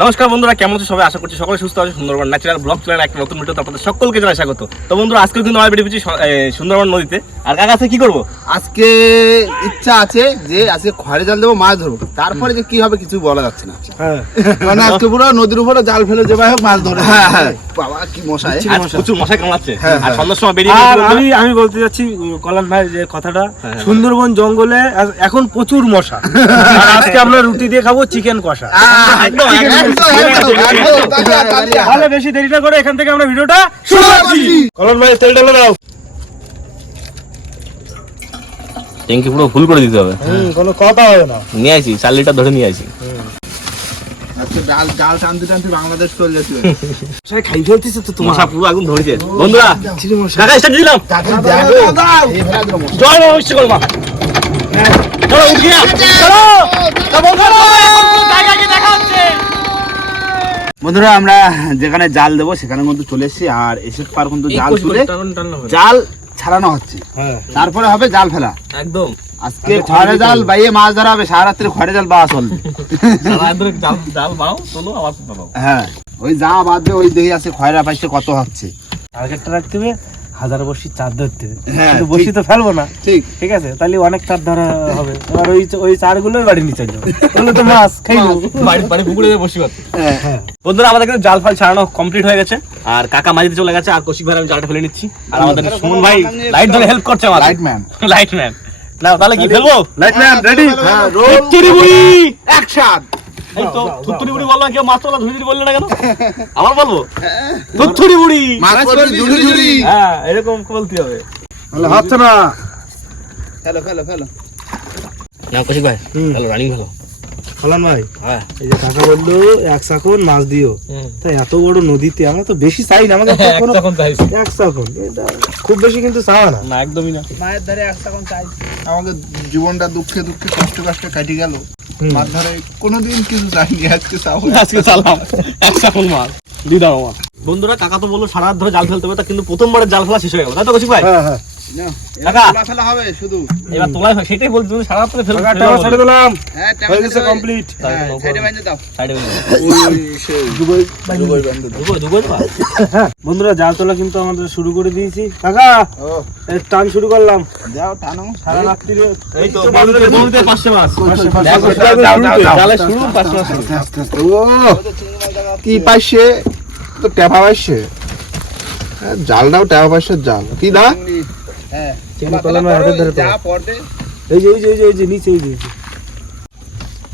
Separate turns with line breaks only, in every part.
নমস্কার বন্ধুরা কেমন আছো সবাই? আশা করছি সকলে সুস্থ আছে। সুন্দরবন ন্যাচারাল ব্লগ চ্যানেল একটা নতুন ভিডিও আপনাদের সকলকে জানাই স্বাগত। তো বন্ধুরা আজকে কিন্তু আমরা বেরিয়ে সুন্দরবন নদীতে। আর কাকা আছে কি করব?
আজকে ইচ্ছা আছে যে আজকে খড়ে জাল দেবো মাছ ধরবো। তারপরে যে কি হবে কিছু বলা যাচ্ছে না। মানে আজকে পুরো নদীর উপরে জাল ফেলে যে হোক মাছ ধরে। হ্যাঁ হ্যাঁ। বাবা কি মশাই
প্রচুর মশাই কামড়াচ্ছে।
হ্যাঁ,
আর
হ্যাঁ।
সন্ধ্যার সময় বেরিয়ে
আর
গেছি বন্ধুরা।
আমি আমি বলতে যাচ্ছি কল্যাণ ভাই যে কথাটা
হ্যাঁ।
সুন্দরবন জঙ্গলে এখন প্রচুর মশা। আজকে আমরা রুটি দিয়ে খাব চিকেন কষা।
একদম,
তাহলে বেশি দেরি না করে এখান থেকে আমরা ভিডিওটা শুরু করছি। ভাই তেল ঢেলে দাও।
ট্যাঙ্কি পুরো ফুল করে দিতে হবে।
কোনো কথা হবে না।
নিয়ে আসি চার লিটার ধরে নিয়ে আসি। বন্ধুরা কাকা স্টার্ট দিলাম। জয় বিশ্বকর্মা চলো উঠি চলো বন্ধুরা, দেখা হচ্ছে
বন্ধুরা আমরা যেখানে জাল দেবো সেখানে কিন্তু চলে এসেছি। আর এসে পার কিন্তু জাল তুলে জাল ছাড়ানো হচ্ছে।
হ্যাঁ।
তারপরে হবে জাল ফেলা।
একদম।
আজকে খড়ে জাল বাইয়ে মাছ ধরা হবে সারা রাত্রে খড়ে জাল বাস চলবে। হ্যাঁ ওই যা বাদবে ওই দেখে আছে খয়রা পাইছে কত হচ্ছে।
টার্গেটটা রাখতে হবে। হাজার বসি চার ধরতে। হবে
হ্যাঁ,
কিন্তু বসি তো ফেলব না।
ঠিক।
ঠিক আছে? তাহলে অনেক চার ধরা হবে। এবার ওই ওই চারগুলোই বাড়ি নিচে যাবে। তাহলে তো মাছ খাইলো
বাড়ি বাড়ি পুকুরে বসি
হ্যাঁ।
হ্যাঁ।
বন্ধুরা আমাদের কিন্তু জাল ফাল ছাড়ানো কমপ্লিট হয়ে গেছে। আর কাকা মাঝিতে চলে গেছে আর কৌশিক ভাই আমি জালটা ফেলে নিচ্ছি। আর আমাদের সুমন ভাই লাইট ধরে হেল্প করছে আমার
লাইট ম্যান
লাইট ম্যান না তাহলে কি ফেলব?
লাইটম্যান রেডি
হ্যাঁ
বুড়ি!
অ্যাকশন
এই তো থুত্তুরি বুড়ি বললাম কেউ মাছ তোলা ধুরি বললে না কেন? আবার বলব? বুড়ি।
পড়বে ঝুড়ি ঝুড়ি
হ্যাঁ এরকম বলতে হবে।
তাহলে হচ্ছে না
কৌশিক ভাই। ভালো রানিং ভালো
ফলান ভাই
হ্যাঁ।
এই যে টাকা বলল এক সাকন মাছ দিও। তো এত বড় নদীতে আমরা তো বেশি চাই না আমাদের তো কোনো এক সাকন এটা খুব বেশি কিন্তু চাওয়া না।
না একদমই না।
মায়ের ধারে কোন চাই। আমাদের জীবনটা দুঃখে দুঃখে কষ্ট কষ্টে কাটি গেল। মাছ ধরে কোনোদিন কিছু চাইনি আজকে চাও
আজকে চালাম। এক সাফল মাছ। দুই দাও মাছ বন্ধুরা কাকা তো বলল সারা রাত ধরে জাল ফেলতে হবে তা কিন্তু প্রথমবারের জাল ফেলা শেষ হয়ে গেল। তাই তো কৌশিক ভাই?
হ্যাঁ হ্যাঁ।
এবার তোলাই সেটাই বলছি তুমি সারা
ছেড়ে দিলাম।
হ্যাঁ
গেছে কমপ্লিট
সাইডে দাও।
সাইডে
বন্ধুরা জাল তোলা কিন্তু আমাদের শুরু করে দিয়েছি। কাকা টান শুরু করলাম।
যাও টানো।
সারা রাত্রি
এই তো পাঁচশো মাছ জাল- শুরু পাঁচশো মাছ
কি পাইছে? তো টেপা পাইছে? হ্যাঁ, জালটাও টেপা পাইছে জাল। কি দা? হ্যাঁ।
চিংড়ি কলমে হাতে ধরে তো। এই যে এই যে এই যে এই যে নিচে এই যে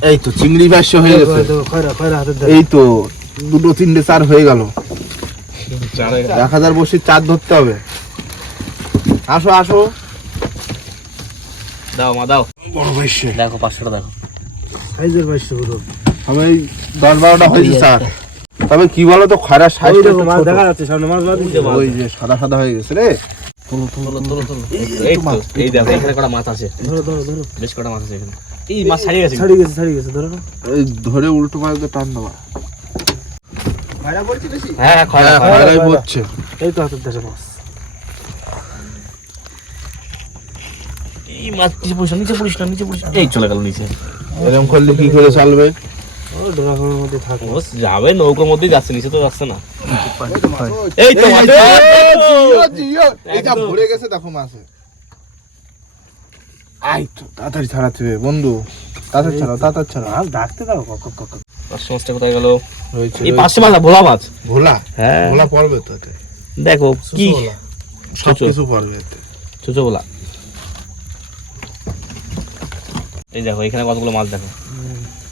এই
তো চিংড়ি পাইছে হয়ে গেছে।
খয়রা খয়রা হাতে ধরে।
এই তো দুটো তিনটে চার হয়ে গেল। এক হাজার বসে চার ধরতে হবে। আসো আসো।
দাও মা দাও।
বড় পাইছে
দেখো পাঁচশোটা দেখো।
সাইজের বাইশো পুরো।
আমি দশ বারোটা হয়েছে স্যার। তবে কি বলো তো সাইজ
দেখো মাছ দেখা যাচ্ছে সামনে মাছ বাদ
ওই যে সাদা সাদা হয়ে গেছে রে।
তোলো তোলো তোলো এই এই দেখো এখানে কটা মাছ আছে।
ধরো ধরো ধরো।
বেশ কটা মাছ আছে এখানে। এই মাছ ছাড়িয়ে গেছে।
ছাড়িয়ে গেছে ছাড়িয়ে গেছে ধরো।
এই ধরে উল্টো মাছ দিয়ে টান দেওয়া
হ্যাঁ হ্যাঁ
হ্যাঁ,
খয়রা।
খয়রাই পড়ছে।
এই তো হাতের ধরে মাছ।
এই মাছ নিচে পড়িস না নিচে পড়িস নিচে পড়িস এই চলে গেল নিচে।
এরকম করলে কি করে চালবে?
ও মধ্যে থাকে।
যাবে নৌকোর মধ্যেই যাচ্ছে নিচে তো যাচ্ছে না। এই তো
এটা ভরে গেছে দেখো মাছে আই তো তাড়াতাড়ি ছাড়াতে হবে বন্ধু। তাড়াতাড়ি ছাড়াও তাড়াতাড়ি ছাড়াও।
মাছ ডাকতে দাও কক কক কক
পাঁচশো মাছটা কোথায় গেল? এই পাঁচশো মাছ ভোলা মাছ।
ভোলা?
হ্যাঁ।
ভোলা পড়বে তো
দেখো কি।
সব। কিছু পড়বে
চুচো ভোলা। এই দেখো এখানে কতগুলো মাছ দেখো।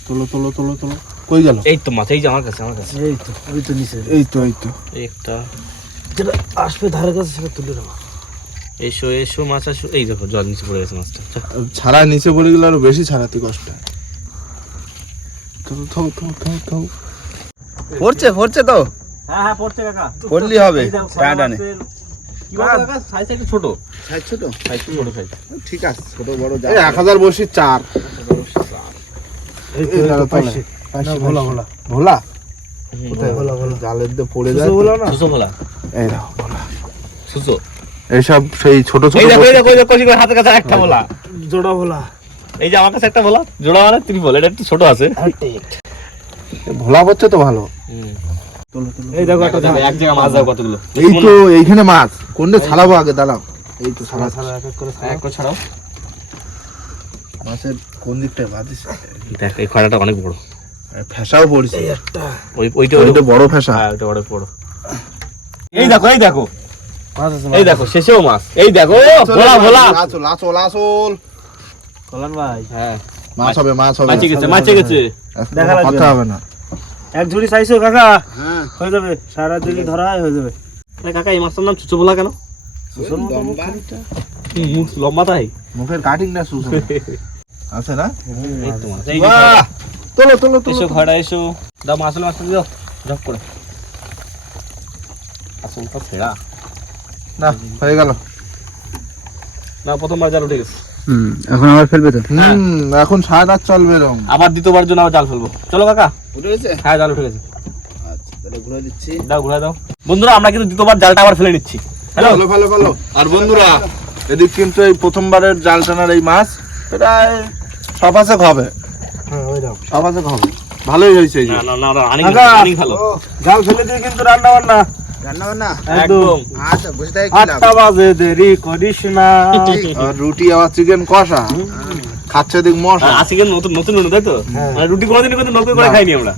তোলো তোলো তোলো তোলো। কই গেল?
এই তো মাছ এই যে আমার কাছে আমার কাছে।
এই তো ওই তো নিচে।
এই তো এই তো।
একটা।
যেটা আসবে ধারে কাছে সেটা তুলে নেব
এসো এসো মাছ আসো। এই দেখো জল নিচে পড়ে গেছে মাছটা।
ছাড়া নিচে পড়ে গেলে আরও বেশি ছাড়াতে কষ্ট হয়। থৌ থৌ থৌ থৌ থৌ। পড়ছে পড়ছে তো?
হ্যাঁ হ্যাঁ পড়ছে কাকা।
পড়লি হবে।
ছোট।
সাইজ ছোট?
সাইজ ছোট সাইজ।
ঠিক আছে। ছোট বড় এক হাজার বসি চার
এই তো
এই
এই তো
দাঁড়া,
পাইছে
পাইছে,
না ভোলা ভোলা।
ভোলা? কোথায়
ভোলা, ভোলা।
জালের দিয়ে পড়ে যায়
সুসো না?
সুসো ভোলা।
এই দেখো ভোলা।
সুসো।
এইসব সেই ছোট ছোট
এই দেখো এই দেখো এই করে হাতের কাছে একটা ভোলা।
জোড়া ভোলা।
এই যে আমার কাছে একটা ভোলা জোড়া মানে তুমি বলে এটা একটু ছোট আছে।
ভোলা পড়ছে তো ভালো।
এই দেখো একটা
এক জায়গায় মাছ দাও কতগুলো।
এই তো এইখানে মাছ। কোনটা ছাড়াবো আগে? দাঁড়াও। এই তো ছাড়া
ছাড়া। এক করে
ছাড়াও।
মাছের কোন দিকটায় বাঁধিস
দেখ এই খয়রাটা অনেক বড়।
ফেসাও পড়ছে।
ওই ওইটা
ওইটা বড় ফেসা।
হ্যাঁ ওইটা বড় বড়। এই দেখো এই দেখো। এই দেখো শেষেও মাছ। এই দেখো ভোলা ভোলা।
লাচল লাচল লাচল
কলান ভাই।
হ্যাঁ।
মাছ হবে মাছ হবে।
মাছে গেছে মাছে গেছে।
দেখা লাগবে।
কথা হবে না।
এক ঝুড়ি চাইছো কাকা?
হ্যাঁ।
হয়ে যাবে সারা দিকে ধরা হয়ে যাবে।
কাকা এই মাছটার নাম চুচো ভোলা কেন মুখ লম্বা তাই।
মুখের কাটিং না সুসু আছে না?
মাছ,
বাহ! তোলো তোলো
খয়রা। এসো এসো। দাও মাছ দিও। ঝপ করে। আসলটা
না হয়ে গেল।
না প্রথমবার জাল উঠে গেছে।
হুম এখন আবার ফেলবে তো? হুম এখন সাত আট চলবে এরকম
আবার দ্বিতীয়বার জন্য আবার জাল ফেলব। চলো কাকা।
উঠে গেছে?
হ্যাঁ জাল উঠে গেছে।
আচ্ছা তাহলে ঘুরে দিচ্ছি।
দাও ঘুরে দাও। বন্ধুরা আমরা কিন্তু দ্বিতীয়বার জালটা আবার ফেলে নিচ্ছি। হ্যালো?
ভালো ভালো ভালো। আর বন্ধুরা এদিক কিন্তু এই প্রথমবারের জাল টানার এই মাছ। প্রায় হবে
হ্যাঁ
হবে ভালোই হয়েছে এই
না না না না অনেক ভালো, অনেক ভালো।
জাল ফেলে দিয়ে কিন্তু রান্না বান্না।
রান্না বান্না
একদম।
আচ্ছা বসে থাকে
আটটা বাজে দেরি করিস না।
আর রুটি আবার চিকেন কষা। খাচ্ছে দিক মশা।
আজকে কিন্তু নতুন নতুন তাই তো?
হ্যাঁ।
মানে রুটি কোনোদিন কিন্তু নতুন করে খাইনি আমরা।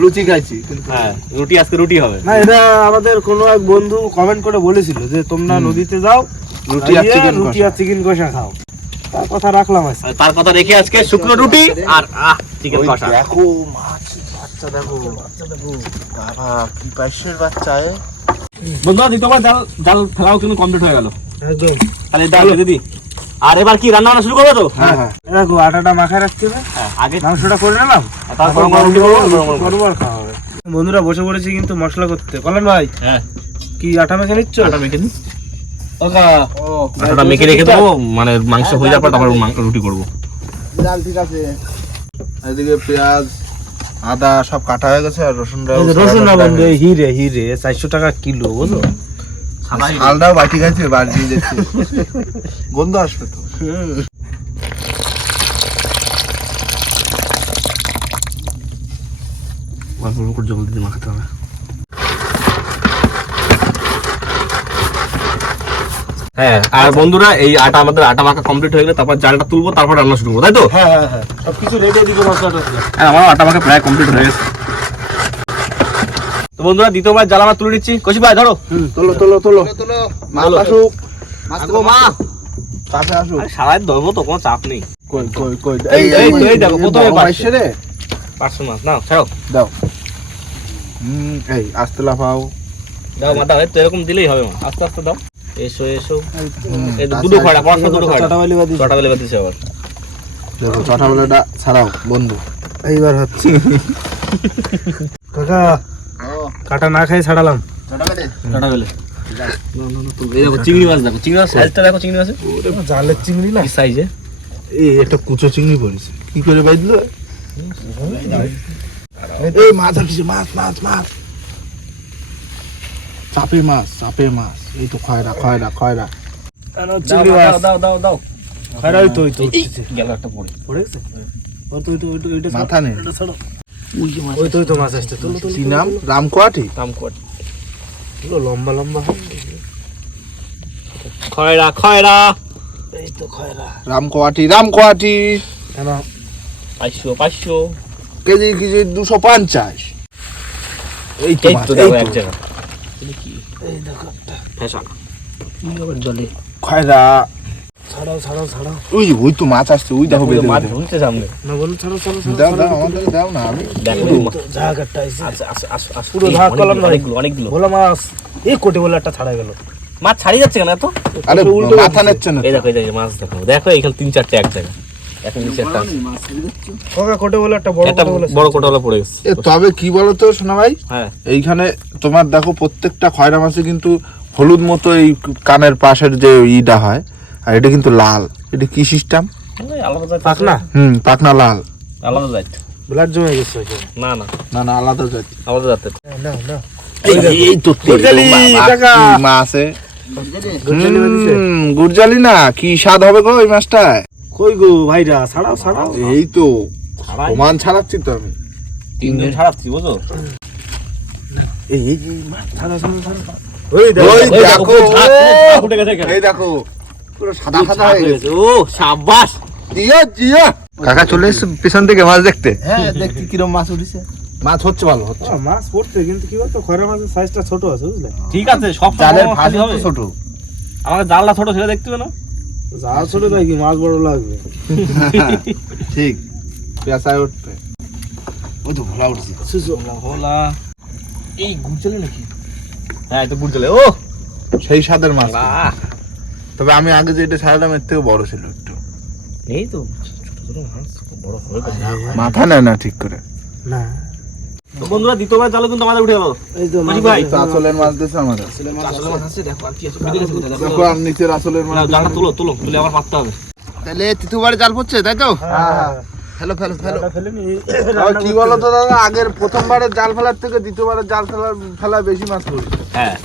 লুচি খাইছি
হ্যাঁ রুটি আজকে রুটি হবে।
না এটা আমাদের কোনো এক বন্ধু কমেন্ট করে বলেছিল যে তোমরা নদীতে যাও
রুটি আর চিকেন
রুটি আর চিকেন কষা খাও। তার কথা রাখলাম আজকে।
তার কথা রেখে আজকে শুকনো রুটি আর আহ চিকেন কষা।
দেখো মাছ বাচ্চা দেখো। বাচ্চা দেখো বাবা কি পাইশের বাচ্চা এ।
বন্ধুরা জাল জাল ফেলাও কিন্তু কমপ্লিট হয়ে গেল।
একদম।
তাহলে দাও দিদি আর এবার কি রান্না বান্না শুরু করব তো?
হ্যাঁ হ্যাঁ।
দেখো আটাটা মাখায় রাখতে হবে।
হ্যাঁ আগে
মাংসটা করে নিলাম।
তারপর রুটি করব
আর খাওয়া হবে। বন্ধুরা বসে পড়েছি কিন্তু মশলা করতে। বলেন ভাই
হ্যাঁ।
কি আটা মেখে নিচ্ছ?
আটা মেখে
ও
আটাটা মেখে রেখে দেবো মানে মাংস হয়ে যাওয়ার পর তারপর মাং- রুটি করব।
ডাল ঠিক আছে। এদিকে পেঁয়াজ আদা সব কাটা হয়ে গেছে আর রসুনটা
রসুন না বন্ধু হিরে হিরে চারশো টাকা কিলো বুঝলো
শালটাও বাটি খাইছে বাড়ি দিয়ে দেখছি। গন্ধ আসবে তো।
অল্প করে জল দিয়ে মাখাতে হবে। হ্যাঁ আর বন্ধুরা এই আটা আমাদের আটা মাখা কমপ্লিট হয়ে গেলে তারপর জালটা তুলবো তারপর রান্না শুরু করব তাই তো?
হ্যাঁ হ্যাঁ হ্যাঁ। সব কিছু রেডি দিকে মশলাটা
হ্যাঁ আমার আটা মাখা প্রায় কমপ্লিট হয়ে গেছে। তো বন্ধুরা দ্বিতীয়বার জাল আমরা তুলে নিচ্ছি। কষি ভাই ধরো।
তোলো তোলো তোলো। তোলো। আসুক।
আগো মা।
কাছে আসুক।
আরে সারাই ধরবো তো কোনো চাপ নেই।
কই কই কই?
এই, এই, এই দেখো, প্রথমে
পাইছে রে।
পাঁচশো মাছ নাও ছাড়ো।
দাও। হুম এই আস্তে লাফাও।
দাও মা দাও এরকম দিলেই হবে মা। আস্তে আস্তে দাও। এসো এসো। দুটো। খড়া পড়াশোনা দুটো খড়া
চটাবালি বাদি
ছটা বেলে বাতিছে আবার।
দেখো চটাবেলাটা ছাড়াও বন্ধু।
এইবার হচ্ছে। কাকা কাটা না খাই ছাড়ালাম।
ছটা বেলে? এই দেখো চিংড়ি মাছ দেখো চিংড়ি মাছ সাইজটা দেখো চিংড়ি মাছের।
জালের চিংড়ি না?
সাইজে
এই একটা কুচো চিংড়ি পড়েছে। কি করে বাইদলো এই মাছ আসছে মাছ মাছ মাছ। চাপে মাছ চাপে মাছ। এই তো খয়রা খয়রা খয়রা।
চিংড়ি মাছ?
দাও দাও দাও।
আরে ওই তো ওই তো
গেল একটা পড়ে।
পড়ে গেছে? ওই তো ওই তো ওই তো ওইটা
মাথা নেই।
ছাড়ো। ওই তো ওই তো মাছ আসছে। তোলো তোলো
কি নাম? রামকোয়াটি?
দাম কর
লম্বা লম্বা
খয়রা খয়রা।
এই তো খয়রা।
রামকোয়াটি রামকোয়াটি।
কেন?
পাঁচশো পাঁচশো।
কেজি কেজি দুশো পঞ্চাশ। এই তো
এই
মাছ,
তো
এই
দেখো
তো।
এই দেখো জলে।
খয়রা।
ছাড়াও ছাড়াও ছাড়াও।
ওই ওই তো মাছ আসছে ওই দেখো বেঁধে
মাছ
বেঁধে।
সামনে
না বলো ছাড়াও ছাড়াও ছাড়াও,
দাও দাও আমাদের দাও না আমি
দেখো
তো জায়গাটা এসে পুরো ধাক করলাম
অনেকগুলো অনেকগুলো
বলো মাছ। এই কোটে বলে একটা ছাড়া গেল।
মাছ ছাড়িয়ে যাচ্ছে কেন এত?
আরে
উল্টো
মাথা নিচ্ছে না।
এই দেখো এই দেখো মাছ দেখো। দেখো এখানে তিন চারটে এক জায়গা এখন নিচে একটা আছে।
কাকা কোটে বলে একটা বড়
একটা বড় কোটালা পড়ে গেছে।
এ তবে কি বলতো শোনা ভাই
হ্যাঁ।
এইখানে তোমার দেখো প্রত্যেকটা খয়রা মাছে কিন্তু হলুদ মতো এই কানের পাশের যে ইটা হয় আর এটা কিন্তু লাল। এটা কি সিস্টেম?
এই আলাদা জাত
পাক
হুম পাকনা লাল।
আলাদা জাত।
ব্লাড জমে গেছে
না না।
না না আলাদা জাতি।
আলাদা
না না
এই তো। মাছে
গুরজালি
গুরজালি না কি স্বাদ হবে গো এই মাছটায়?
কই গো ভাইরা ছাড়াও ছাড়াও।
এই তো সমান ছাড়াচ্ছি তো আমি।
তিন দিন ছাড়াচ্ছি বুঝো
এই এই যে মাছ ছাড়া ছাড়া ছাড়া।
ওই
ওই
দেখো
পুরো ঝাঁক, পুরো ঝাঁক উঠে গেছে এখানে।
এই দেখো পুরো সাদা সাদা হয়ে গেছে।
গেছে। ও সাবাস
জিয়া জিয়া
কাকা চলে এসছে পিছন থেকে মাছ দেখতে।
হ্যাঁ কিরম মাছ উঠেছে। মাছ হচ্ছে ভালো হচ্ছে।
মাছ পড়ছে কিন্তু কি বলতো খয়রা মাছের সাইজটা ছোট আছে বুঝলে?
ঠিক আছে সব
জালের
সময় হবে।
ছোট।
আমাদের জালটা ছোট ছেলে দেখতে পেল?
জাল ছোট তাই কি মাছ বড় লাগবে।
ঠিক পেঁচায় উঠবে। ওই তো ভোলা উঠছে।
হোলা এই গুড় নাকি? হ্যাঁ এটা গুড় ও!
সেই স্বাদের মাছ। তবে আমি আগে যে এটা ছাড়লাম এর থেকে বড় ছিল একটু।
এই তো ছোট ছোট মাছ বড় হবে তো।
মাথা নেয় না ঠিক করে।
না।
বন্ধুরা দ্বিতীয়বার জালে কিন্তু আমাদের উঠে গেল।
এই তো
ভাই?
আসলের মাছ
আছে। দেখো আর কি আছে। ভিতরে আছে। কোথায়?
দেখো আর নিচের আসলের মাছ
জালটা তুলো তুলো তুলে আবার মারতে হবে।
তাহলে তৃতীয়বারে জাল পড়ছে তাই তো?
হ্যাঁ
ফেলো ফেলো ফেলো।
জালটা ফেলে নি।
আর কি বলো তো দাদা আগের প্রথমবারের জাল ফেলার থেকে দ্বিতীয়বারের জাল ফেলার ফেলা বেশি মাছ পড়ছে
হ্যাঁ।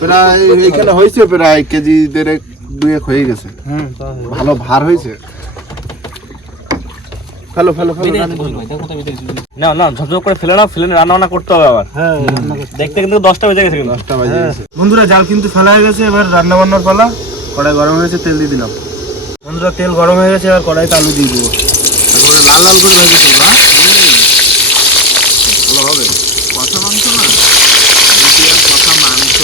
প্রায় এখানে হয়েছে প্রায় কেজি দেড়েক দুয়েক হয়ে গেছে।
হয়।
ভালো ভার হয়েছে। ফেলো ফেলো ফেলো।
না না ঝপঝপ করে ফেলে না ফেলে রান্না বান্না করতে হবে আবার।
হ্যাঁ
দেখতে কিন্তু দশটা বেজে গেছে কিন্তু।
দশটা বাজে গেছে।
বন্ধুরা জাল কিন্তু ফেলা হয়ে গেছে এবার রান্না বান্নার পালা। কড়াই গরম হয়ে গেছে তেল দিয়ে দিলাম। বন্ধুরা তেল গরম হয়ে গেছে এবার কড়াইতে আলু দিয়ে দেবো।
তারপরে লাল লাল করে ভেজে ফেলবা ভালো হবে কষা মাংস না রুটি আর কষা মাংস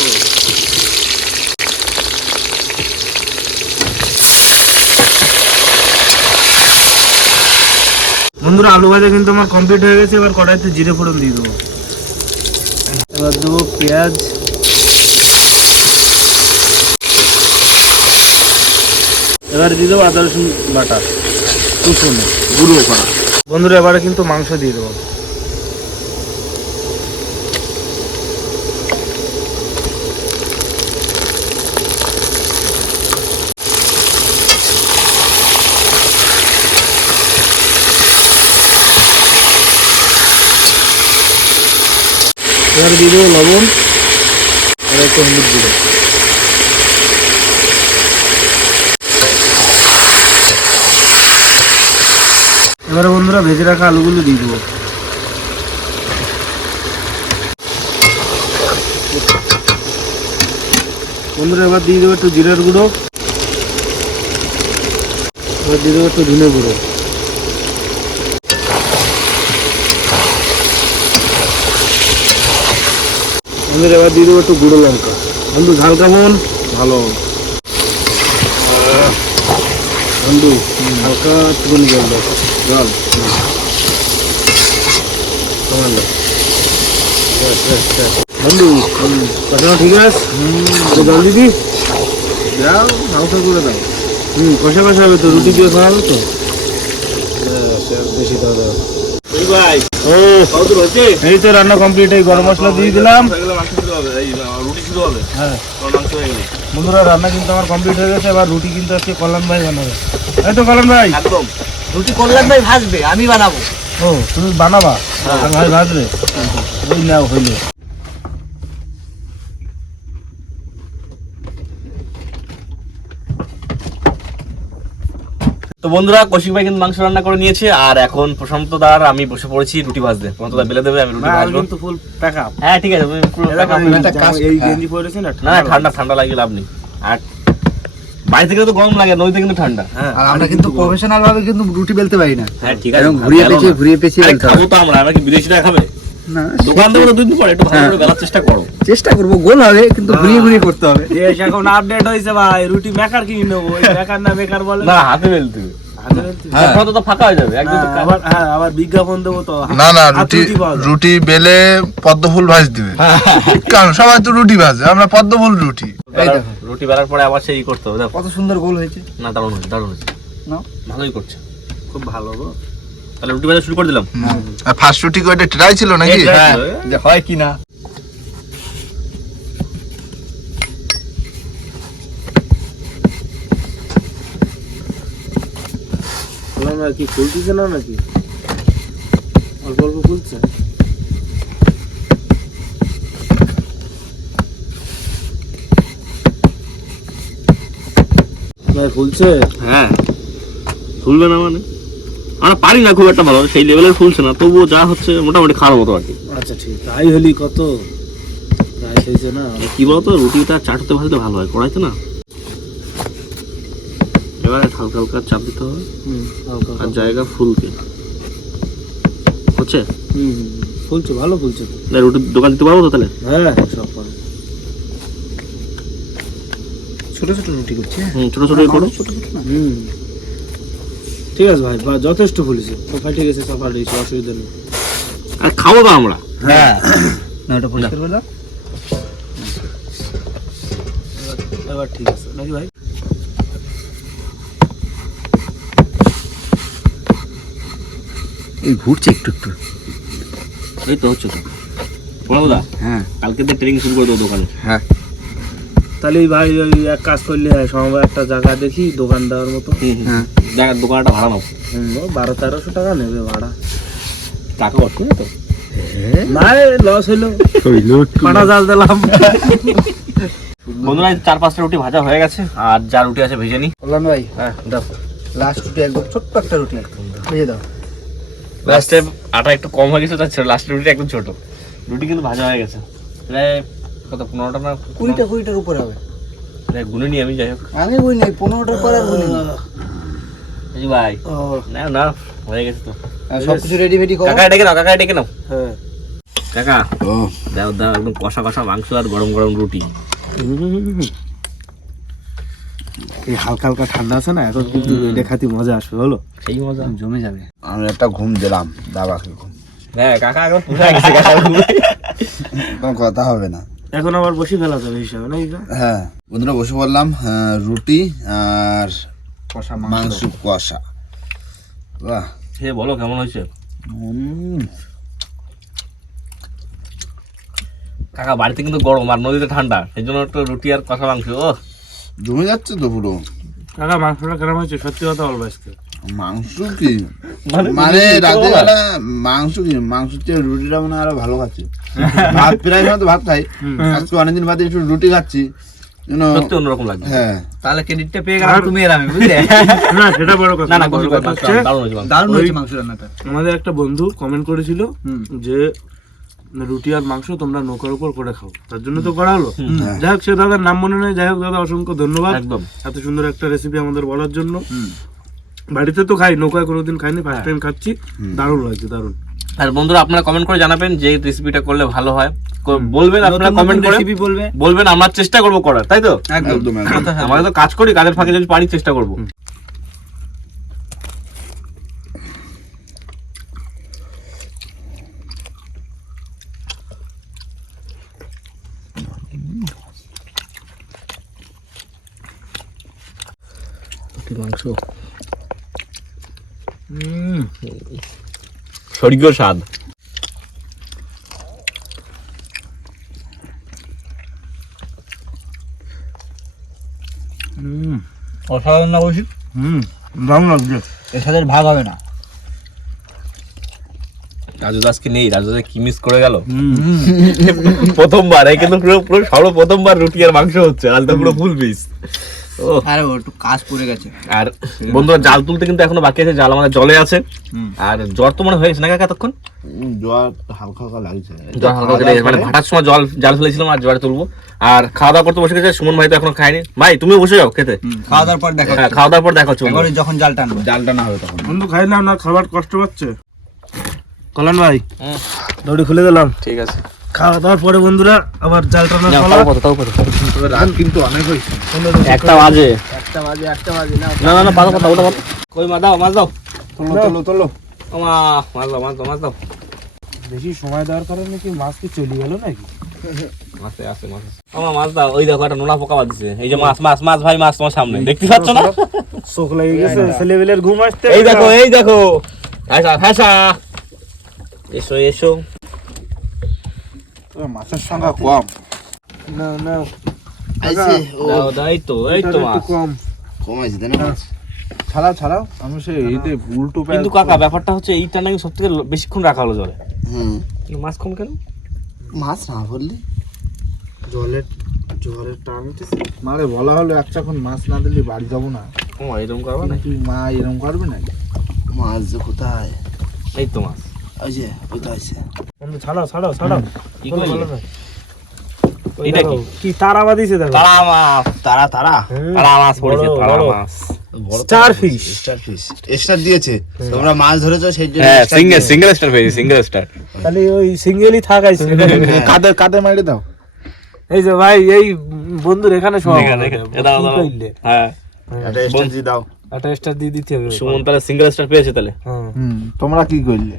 বন্ধুরা আলু ভাজা কিন্তু আমার কমপ্লিট হয়ে গেছে এবার কড়াইতে জিরে ফোড়ন দিয়ে দেবো। এবার দেবো পেঁয়াজ। এবার দিয়ে দেবো আদা রসুন বাটা। কুসুন
গুঁড়ো করা।
বন্ধুরা এবারে কিন্তু মাংস দিয়ে দেবো। এবার দিয়ে দেবো লবণ আর একটু হলুদ দিয়ে এবারে বন্ধুরা ভেজে রাখা আলুগুলো দিয়ে দেবো। বন্ধুরা এবার দিয়ে দেবো একটু জিরার গুঁড়ো, এবার দিয়ে দেবো একটু ধুনে গুঁড়ো। বন্ধুরা এবার দিয়ে দেবো একটু গুঁড়ো লঙ্কা। বন্ধু ঝাল কেমন?
ভালো।
বন্ধু হালকা একটুখানি জল
জল।
বন্ধু কষানো ঠিক আছে? জল দিবি?
দাও হালকা করে দাও।
হুম কষা কষা হবে তো রুটি দিয়ে খাওয়া হবে তো? বেশি দাও।
ভাই।
ও এই তো রান্না কমপ্লিট এই গরম মশলা দিয়ে দিলাম।
হবে এই রুটি শুরু হবে?
হ্যাঁ।
মাংস হয়ে গেলে।
বন্ধুরা রান্না কিন্তু আমার কমপ্লিট হয়ে গেছে এবার রুটি কিন্তু আজকে কল্যাণ ভাই বানাবে। এই তো কল্যাণ ভাই।
একদম।
রুটি কল্যাণ ভাই ভাজবে আমি বানাবো।
ও তুমি বানাবা? ভাই ভাজবে? ওই নাও হইলে।
তো বন্ধুরা কৌশিক ভাই কিন্তু মাংস রান্না করে নিয়েছে আর এখন প্রশান্ত দার আমি বসে পড়েছি রুটি ভাজতে। প্রশান্ত দা বেলে দেবে আমি রুটি ভাজবো।
কিন্তু ফুল আপ
হ্যাঁ ঠিক আছে পুরো নাও।
এই গেঞ্জি পরেছে না
না না, ঠান্ডা ঠান্ডা লাগে লাভ নেই। আর বাড়ি থেকে তো গরম লাগে নদীতে কিন্তু ঠান্ডা।
হ্যাঁ
আর আমরা কিন্তু প্রফেশনাল ভাবে কিন্তু রুটি বেলতে পারি না।
হ্যাঁ ঠিক আছে।
ঘুরিয়ে পেঁচিয়ে ঘুরিয়ে পেঁচিয়ে
খাব তো আমরা আমরা কি বিদেশিরা খাবে?
না
দোকান থেকে তো পরে একটু ভালো করে বেলার চেষ্টা করো।
চেষ্টা করব গোল হবে কিন্তু ঘুরিয়ে ঘুরিয়ে করতে হবে।
এখন আপডেট হয়েছে ভাই রুটি মেকার কিনে নেব মেকার না মেকার বলে
না। হাতে বেলতে হবে।
হাতে বেলতে হবে।
তখন তো তো ফাঁকা হয়ে যাবে একদিন তো
হ্যাঁ, আবার হ্যাঁ আবার বিজ্ঞাপন দেবো তো।
না না রুটি রুটি বেলে। পদ্ম ফুল ভাজ দিবে। কারণ সবাই তো রুটি ভাজে আমরা পদ্ম ফুল রুটি।
রুটি বেলার পরে আবার সেই করতে হবে দেখো।
কত সুন্দর গোল হয়েছে।
না দারুণ হয়েছে দারুণ
নাও।
ভালোই করছে।
খুব ভালো গো।
তাহলে রুটি ভাজা শুরু করে দিলাম।
আর ফার্স্ট রুটি কয়টা ট্রাই ছিল নাকি?
হ্যাঁ।
যে হয় কি না।
বললাম কি খুলতেছে না নাকি? অল্প অল্প খুলছে ভাই খুলছে
হ্যাঁ। খুলবে না মানে? আমরা পারি না খুব একটা ভালো সেই লেভেলের ফুলছে না তবুও যা হচ্ছে মোটামুটি খাওয়ার মতো আর কি।
আচ্ছা ঠিক তাই হলি কত? রাইস হয়েছে না
কি বলতো রুটিটা চাটতে ভাজতে ভালো হয় কড়াইতে না? এবারে হালকা হালকা চাপ দিতে হবে আর জায়গা ফুলকে। হচ্ছে?
ফুলছে ভালো ফুলছে
না, রুটির দোকান দিতে পারব তো তাহলে?
হ্যাঁ সব পারে ছোট ছোট রুটি করছে
হুম, ছোট ছোট করো
হুম ঠিক আছে ভাই বা যথেষ্ট ফুলেছে সফা ঠিক আছে সফা রয়েছে অসুবিধা নেই।
আর খাব তো আমরা?
হ্যাঁ। না ওটা পরিষ্কার করে দাও
এবার ঠিক আছে। নাকি ভাই?
এই ঘুরছে একটু একটু।
এই তো হচ্ছে তো। প্রণবদা
হ্যাঁ।
কালকে তো ট্রেনিং শুরু করে দেবো দোকানে।
হ্যাঁ।
তাহলে এই ভাই ওই এক কাজ করলে হয় সময় একটা জায়গা দেখি দোকান দেওয়ার মতো।
হ্যাঁ।
দেখার দোকানটা ভাড়া
ও বারো তেরোশো টাকা নেবে ভাড়া।
টাকা কষ্ট না তো।
না লস হইল পাটা জাল দিলাম।
বন্ধুরা চার পাঁচটা রুটি ভাজা হয়ে গেছে আর যা রুটি আছে ভেজে নি।
বললাম ভাই
হ্যাঁ দাও।
লাস্ট রুটি একদম ছোট্ট একটা রুটি ভেজে দাও।
লাস্টে আটা একটু কম হয়ে গেছে তার লাস্টের রুটি একদম ছোট। রুটি কিন্তু ভাজা হয়ে গেছে। প্রায় কত পনেরোটা না
কুড়িটা কুড়িটার উপরে হবে।
গুনে নি আমি যাই হোক।
আমি বুঝি নাই পনেরোটার পরে
এই ভাই। না না হয়ে গেছে তো।
সব কিছু রেডি ফেডি করো।
কাকা ডেকে নাও কাকা ডেকে নাও।
হ্যাঁ।
কাকা ও। দাও দাও একদম কষা কষা মাংস আর গরম গরম রুটি।
এই হালকা হালকা ঠান্ডা আছে না এখন কিন্তু এটা খাতি মজা আসবে হলো
সেই মজা।
জমে যাবে।
আমি একটা ঘুম দিলাম দাবাকে ঘুম।
হ্যাঁ কাকা এখন
কথা হবে না।
এখন আবার বসে ফেলা যাবে হিসাবে নাকি
হ্যাঁ বন্ধুরা বসে পড়লাম রুটি আর
কষা
মাংস। কষা। বাহ।
সে বলো কেমন হয়েছে? কাকা বাড়িতে কিন্তু গরম আর নদীতে ঠান্ডা সেই জন্য একটু রুটি আর কষা মাংস ও
জমে যাচ্ছে তো পুরো।
কাকা মাংসটা কেমন হয়েছে? সত্যি কথা বলব আজকে।
মাংস কি?
মানে
মানে? বেলা মাংস কি? মাংস চেয়ে রুটিটা মানে আরও ভালো খাচ্ছি। ভাত প্রায় সময় তো ভাত খাই। আজকে অনেকদিন বাদে একটু রুটি খাচ্ছি।
অন্যরকম
হ্যাঁ।
তাহলে ক্রেডিটটা পেয়ে গেলাম তুমি আর আমি বুঝলে?
না সেটা বড় কথা
না না
বড়
বড়
কথা।
কথা দারুণ হয়েছে মাংস।
দারুণ
ওই-
হয়েছে মাংস রান্নাটা।
আমাদের একটা বন্ধু কমেন্ট করেছিল যে রুটি আর মাংস তোমরা নৌকার উপর করে খাও। তার জন্য তো করা হলো।
হ্যাঁ।
যাই হোক সে দাদার নাম মনে নেই। যাই হোক দাদা অসংখ্য ধন্যবাদ।
একদম।
এত সুন্দর একটা রেসিপি আমাদের বলার জন্য। বাড়িতে তো খাই নৌকায় কোনোদিন খাইনি ফার্স্ট টাইম খাচ্ছি। দারুণ হয়েছে দারুণ।
আর বন্ধুরা আপনারা কমেন্ট করে জানাবেন যে রেসিপিটা করলে ভালো হয়। বলবেন আপনারা কমেন্ট করে।
রেসিপি বলবে।
বলবেন আমরা চেষ্টা করব করার তাই তো?
একদম
একদম একদম।
আমরা তো কাজ করি কাজের ফাঁকে যদি পারি চেষ্টা করব। মাংস? স্বর্গীয় স্বাদ।
অসাধারণ না বলছি?
হুম দারুণ লাগছে
এর সাথে ভাগ হবে না।
রাজু দাসকে নেই রাজু দাস কি মিস করে গেল? প্রথমবার এই কিন্তু পুরো পুরো সর্ব প্রথমবার রুটি আর মাংস হচ্ছে আজ তো পুরো ফুল মিস ও
আরে ও একটু কাজ পড়ে গেছে।
আর বন্ধুরা জাল তুলতে কিন্তু এখনও বাকি আছে জাল আমাদের জলে আছে। আর জ্বর তো মনে হয়ে গেছে না কাকা তখন
জ্বর হালকা হালকা লাগছে।
জ্বর হালকা করে মানে ভাটার সময় জল জাল ফেলেছিলাম আর জ্বরে তুলবো। আর খাওয়া দাওয়া করতে বসে গেছে সুমন ভাই তো এখনও খায়নি। ভাই তুমি বসে যাও খেতে।
খাওয়া দাওয়ার পর দেখা
হ্যাঁ খাওয়া দাওয়ার পর দেখা হচ্ছে
যখন জাল টানবো
জালটা না হবে তখন।
বন্ধু খাই না না খাবার কষ্ট পাচ্ছে। কলান ভাই
হুম।
দড়ি খুলে দিলাম।
ঠিক আছে।
খাওয়া দাওয়ার পরে বন্ধুরা আবার জাল টানার পালা
তাও কত, তাও কত।
রাত কিন্তু অনেক হয়েছে।
একটা বাজে।
একটা বাজে একটা বাজে না।
না না পাতা কথা ওটা পাতা কই মা দাও মাছ দাও।
তোলো তোলো তোলো।
ও মাছ দাও মাছ দাও মাছ দাও।
বেশি সময় দেওয়ার কারণে কি মাছ কি চলে গেল নাকি?
মাছে আছে মাছ আছে। মাছ দাও। ওই দেখো একটা নোনা পোকা বাঁধছে। এই যে মাছ মাছ মাছ ভাই মাছ তোমার সামনে। দেখতে পাচ্ছ না?
চোখ লেগে গেছে ছেলেবেলের ঘুম আসতে
এই দেখো এই দেখো। এসো এসো।
মাছের সংখ্যা কম।
না না।
এই তো এই তো মাছ।
কম।
কম আইছে তাই না? মাছ
ছাড়াও ছাড়াও। আমি এইতে উল্টো
কিন্তু কাকা ব্যাপারটা হচ্ছে এইটা নাকি সব থেকে বেশিক্ষণ রাখা হলো জলে।
হুম।
মাছ কম কেন?
মাছ না বললি?
জলের জলের টান
মারে বলা হলো এক চাখন মাছ না দিলে বাড়ি যাব না।
ও এরকম করবা না
নাকি? মা এরকম করবে না
মাছ যে কোথায়?
এই তো মাছ।
ওই যে ওই আছে।
বন্ধু ছাড়াও ছাড়াও ছাড়াও।
কি করলি?
বলো না। ওই
এটা
দেখো,
কি?
কি তারাবা দিছে দেখো।
তারা মাছ
তারা তারা।
তারা মাছ পড়েছে তারা মাছ।
Star fish
star fish star দিয়েছে। তোমরা মাছ ধরেছো সেই জন্য
হ্যাঁ সিঙ্গেল সিঙ্গেল স্টার পেয়েছি সিঙ্গেল স্টার
তাহলে ওই সিঙ্গেলই থাকাইছে
কাঁধে কাঁধে মাইরে দাও?
এই যে ভাই এই বন্ধুর এখানে সব
এখানে, এখানে। দাও, দাও। হ্যাঁ।
স্টার দাও।
একটা স্টার দিয়ে দিতে হবে
সুমন তাহলে সিঙ্গেল স্টার পেয়েছে তাহলে।
হ্যাঁ।
হুম তোমরা কি করলে?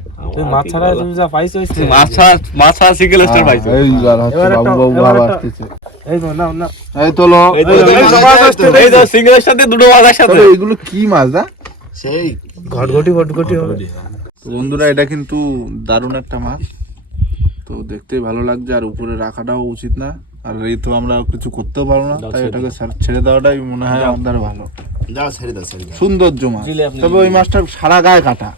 মাছ ছাড়া তুমি যা পাইছো
মাছ ছাড়া মাছ ছাড়া সিঙ্গেল স্টার পাইছো।
এই আর হচ্ছে বাবু বাবু বাবা আসতেছে।
এই তো নাও না
এই
তো,
এই তো,
এই তো,
মাছ আসছে,
এই তো সিঙ্গেল স্টার দিয়ে দুটো মাছ একসাথে।
এগুলো কি মাছ দা?
সেই
ঘটঘটি ঘটঘটি হবে।
বন্ধুরা এটা কিন্তু দারুণ একটা মাছ। তো দেখতেই ভালো লাগছে আর উপরে রাখাটাও উচিত না। আর এই তো আমরা কিছু করতেও পারব না তাই এটাকে ছেড়ে দেওয়াটাই মনে হয় আমাদের ভালো।
যাও ছেড়ে দাও ছেড়ে দাও।
সৌন্দর্য মাছ। তবে ওই মাছটা সারা গায়ে কাটা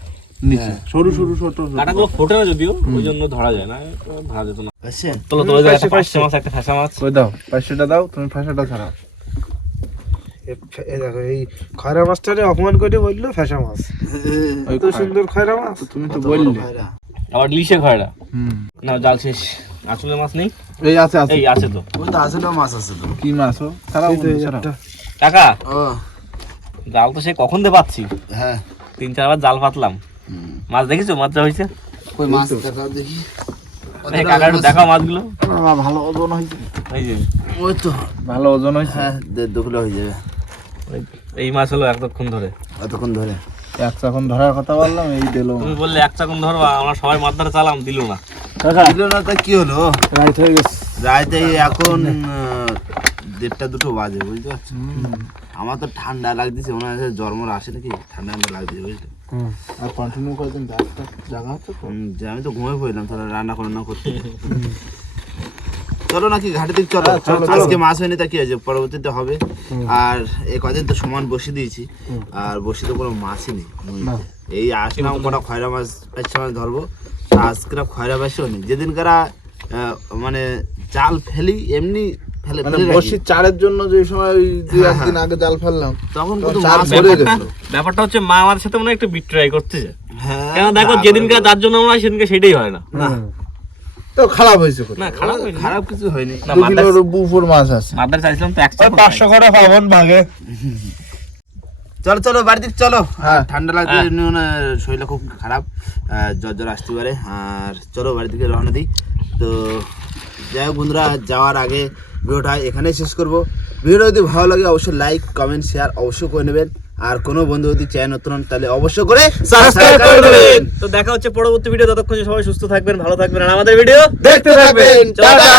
নিচে। সরু সরু ছোট
কাটাগুলো ফোটে না যদিও ওই জন্য ধরা যায় না তো যেত না।
আছে
তোলো তোলো একটা পাঁচশো মাছ একটা ফ্যাসা মাছ।
ওই দাও পাঁচশোটা দাও তুমি পাঁচশোটা ছাড়াও।
এই দেখো এই খয়রা মাছটারে অপমান করে বলল ফ্যাসা মাছ।
ওই
তো সুন্দর খয়রা মাছ।
তুমি তো বললে।
আবার লিশে খয়রা।
হুম।
না জাল শেষ। আসলে মাছ নেই?
এই আছে আছে।
এই আছে তো।
ওই তো আসলে মাছ আছে তো।
কি মাছ ও।
টাকা
ও।
জাল তো সে কখন দিয়ে পাচ্ছি?
হ্যাঁ।
তিন চারবার জাল পাতলাম মাছ দেখেছ? মাছ যা হয়েছে?
কই মাছ দেখি
কাকা একটু দেখাও মাছগুলো।
বাবা, ভালো ওজন হয়েছে।
এই যে।
ওই তো।
ভালো ওজন হয়েছে?
হ্যাঁ দেড় দু কিলো হয়ে যাবে।
ওই- এই মাছ হলো এতক্ষণ ধরে।
এতক্ষণ ধরে।
এক ধরার কথা বললাম এই দিল।
তুমি বললে এক চাকুন ধরো আমরা সবাই মাছ ধরে চালাম দিল না।
কাকা
দিল না তা কি হলো?
রাইট হয়ে গেছে।
রাইতে এখন দেড়টা দুটো বাজে বুঝতে পারছ? আমার তো ঠান্ডা লাগতেছে মনে হয় আসে নাকি? ঠান্ডা ঠান্ডা লাগতেছে বুঝলে?
আর কন্টিনিউ করে জায়গা আছে তো?
যে আমি তো ঘুমিয়ে পড়লাম তাহলে রান্না করে না করতে। চলো নাকি ঘাটে দিক চলো? আজকে মাছ হয়নি তা কি আছে পরবর্তীতে হবে। আর এই কদিন তো সমান বসে দিয়েছি। আর বসে তো কোনো মাছই নেই। এই আসলাম কটা খয়রা মাছ পাঁচটা মাছ ধরবো। আজকে খয়রা মাছও নেই যেদিন কারা মানে জাল ফেলি এমনি ফেলে
মানে। বসি চারের জন্য যে সময় ওই দুই
হ্যাঁ,
একদিন আগে জাল ফেললাম
তখন কিন্তু মাছ ব্যাপারটা-
গেছিল।
ব্যাপারটা হচ্ছে মা আমাদের সাথে মনে হয় একটু বিট্রাই করতেছে
হ্যাঁ
কেন দেখো
তা
যেদিনকে
বলে।
যার জন্য আমরা হয় সেদিনকে সেটাই হয় না।
না।
তো খারাপ হয়েছে
না খারাপ হয়নি।
খারাপ কিছু হয়নি।
না
মাছ আছে।
মাদ্রাস চাইছিলাম তো
করে পাবন ভাগে।
চলো চলো বাড়ি দিক চলো।
হ্যাঁ।
ঠান্ডা লাগছে
হ্যাঁ।
না শরীরটা খুব খারাপ। জ্বর জ্বর আসতে পারে। আর চলো বাড়ি দিকে রওনা দিই। তো যাই হোক বন্ধুরা যাওয়ার আগে ভিডিওটা এখানেই শেষ করব। ভিডিওটা যদি ভালো লাগে অবশ্যই লাইক কমেন্ট শেয়ার অবশ্যই করে নেবেন। আর কোনো বন্ধু যদি চ্যানেল নতুন তাহলে অবশ্যই করে সাবস্ক্রাইব করে দেবেন।
তো দেখা হচ্ছে পরবর্তী ভিডিও ততক্ষণ সবাই সুস্থ থাকবেন ভালো থাকবেন। আর আমাদের ভিডিও
দেখতে থাকবেন। টাটা।